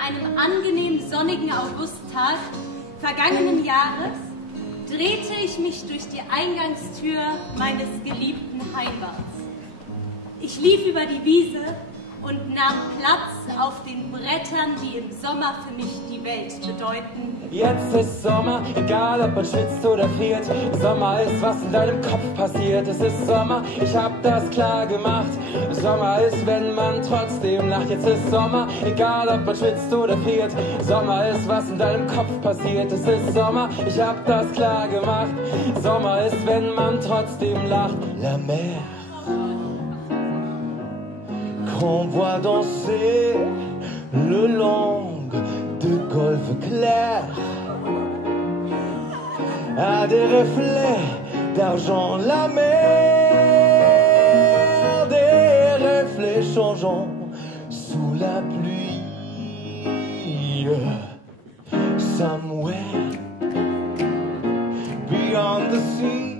einem angenehm sonnigen Augusttag vergangenen Jahres drehte ich mich durch die Eingangstür meines geliebten Heimbars. Ich lief über die Wiese und nahm Platz auf den Brettern, die im Sommer für mich die Welt bedeuten. Jetzt ist Sommer, egal ob man schwitzt oder friert. Sommer ist, was in deinem Kopf passiert. Es ist Sommer, ich hab das klar gemacht. Sommer ist, wenn man trotzdem lacht. Jetzt ist Sommer, egal ob man schwitzt oder friert. Sommer ist, was in deinem Kopf passiert. Es ist Sommer, ich hab das klar gemacht. Sommer ist, wenn man trotzdem lacht. La mer qu'on voit danser le long de golfe clair a des reflets d'argent, la mer, des reflets changeants sous la pluie. Somewhere beyond the sea